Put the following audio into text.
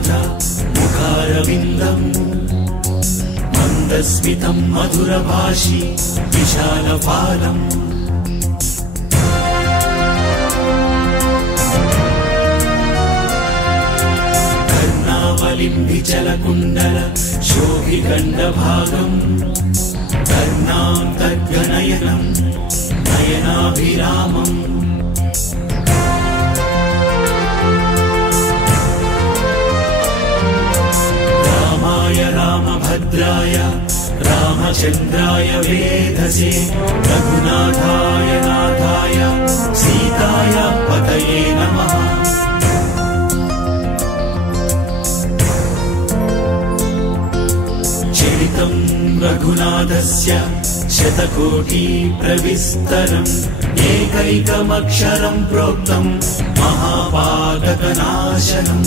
रघुनाथ मुखारविन्दम् मन्दस्मितं मधुरभाषि विशालपालम् कर्णावलिम्बिचलकुण्डल शोभिगण्डभागम् कर्णान्तर्गनयनम् नयनाभिरामम् रामाय रामभद्राय रामचन्द्राय वेधसे रघुनाथाय नाथाय सीताय पतये नमः। चरितं रघुनाथस्य शतकोटि प्रविस्तरम् एकैकमक्षरं प्रोक्तं महापातकनाशनम्।